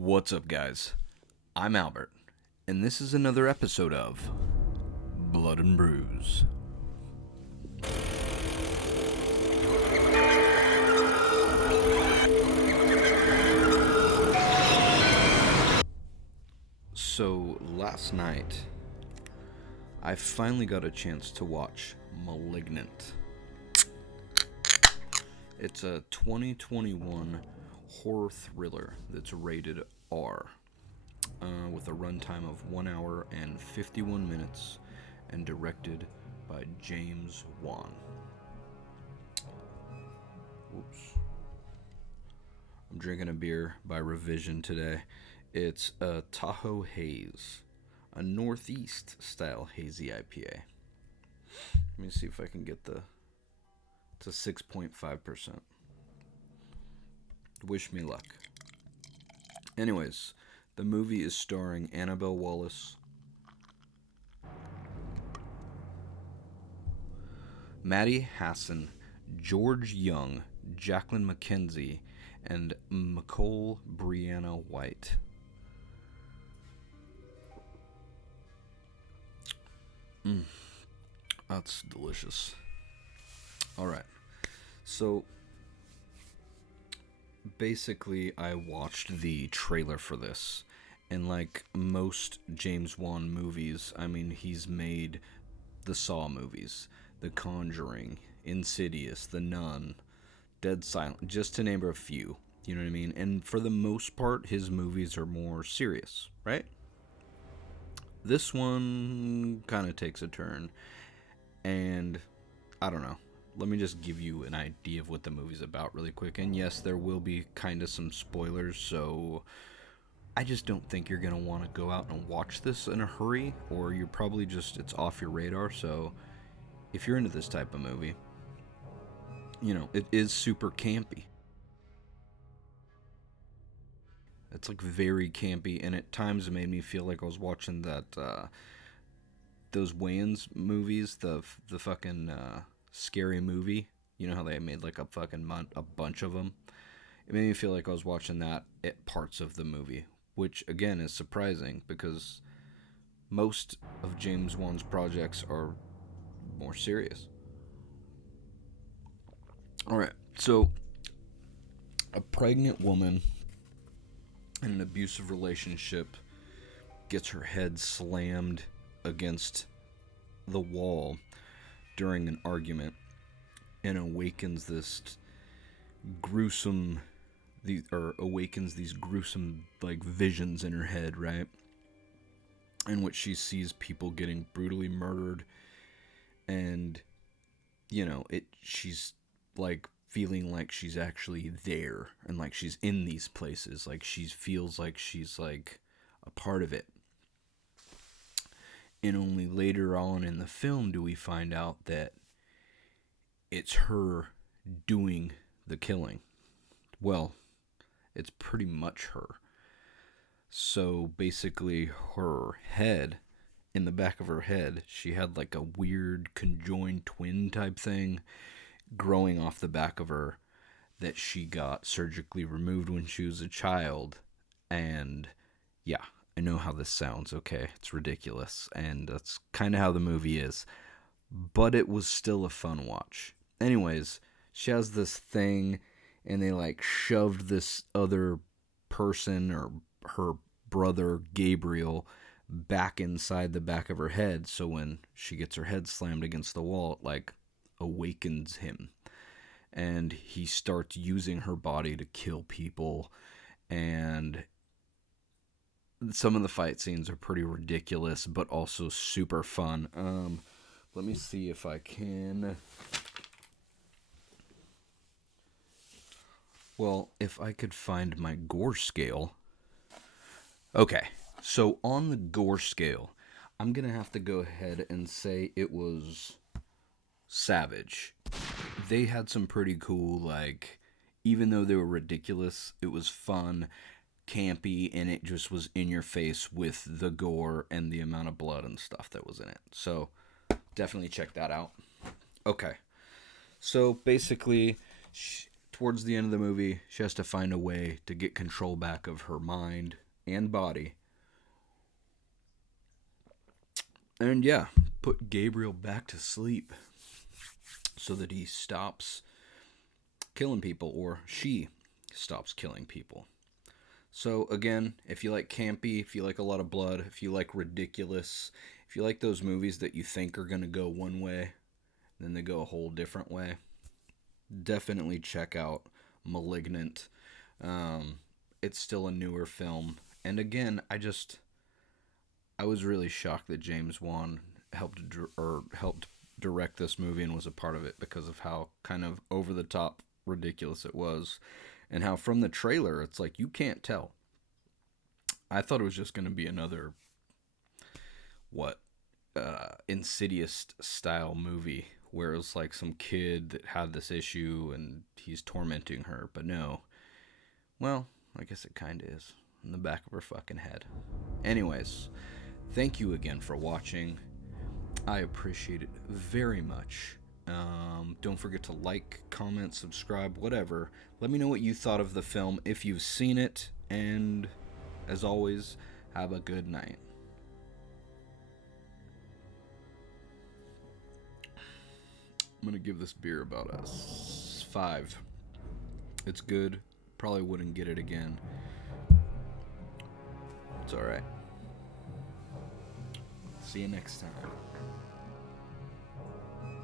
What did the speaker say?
What's up, guys? I'm Albert, and this is another episode of Blood and Brews. So, last night, I finally got a chance to watch Malignant. It's a 2021 horror thriller that's rated R, with a runtime of 1 hour and 51 minutes, and directed by James Wan. Whoops. I'm drinking a beer by Revision today. It's a Tahoe Haze, a Northeast style hazy IPA. Let me see if I can get to 6.5%. Wish me luck. Anyways, the movie is starring Annabelle Wallis, Maddie Hassan, George Young, Jacqueline McKenzie, and Nicole Brianna White. That's delicious. Alright, so basically I watched the trailer for this, and like most James Wan movies, I mean, he's made the Saw movies, The Conjuring, Insidious, The Nun, Dead Silent, just to name a few, you know what I mean? And for the most part, his movies are more serious, right? This one kind of takes a turn, and I don't know. Let me just give you an idea of what the movie's about really quick. And yes, there will be kind of some spoilers, so I just don't think you're going to want to go out and watch this in a hurry, or you're probably just, it's off your radar. So if you're into this type of movie, you know, it is super campy. It's like very campy, and at times it made me feel like I was watching those Wayans movies, the fucking Scary Movie. You know how they made like a bunch of them. It made me feel like I was watching that at parts of the movie, which again is surprising because most of James Wan's projects are more serious. All right, so a pregnant woman in an abusive relationship gets her head slammed against the wall during an argument and awakens these gruesome like visions in her head, right? In which she sees people getting brutally murdered, and you know, she's like feeling like she's actually there and like she's in these places, like she feels like she's like a part of it. And only later on in the film do we find out that it's her doing the killing. Well, it's pretty much her. So basically her head, in the back of her head, she had like a weird conjoined twin type thing growing off the back of her that she got surgically removed when she was a child. And yeah, I know how this sounds, okay? It's ridiculous, and that's kind of how the movie is. But it was still a fun watch. Anyways, she has this thing, and they like shoved this other person, or her brother Gabriel, back inside the back of her head, so when she gets her head slammed against the wall, it like awakens him, and he starts using her body to kill people. And some of the fight scenes are pretty ridiculous, but also super fun. Let me see if I can. Well, if I could find my gore scale. Okay, so on the gore scale, I'm gonna have to go ahead and say it was savage. They had some pretty cool, like, even though they were ridiculous, it was fun, campy, and it just was in your face with the gore and the amount of blood and stuff that was in it. So definitely check that out. Okay, so basically towards the end of the movie, she has to find a way to get control back of her mind and body. And yeah, put Gabriel back to sleep so that he stops killing people, or she stops killing people. So again, if you like campy, if you like a lot of blood, if you like ridiculous, if you like those movies that you think are going to go one way, then they go a whole different way, definitely check out Malignant. It's still a newer film. And again, I was really shocked that James Wan helped direct this movie and was a part of it, because of how kind of over the top ridiculous it was, and how from the trailer it's like you can't tell. I thought it was just going to be another Insidious style movie where it was like some kid that had this issue and he's tormenting her, but no. Well, I guess it kind of is, in the back of her fucking head. Anyways, thank you again for watching. I appreciate it very much. Don't forget to like, comment, subscribe, whatever. Let me know what you thought of the film if you've seen it. And as always, have a good night. I'm going to give this beer about a 5. It's good. Probably wouldn't get it again. It's alright. See you next time.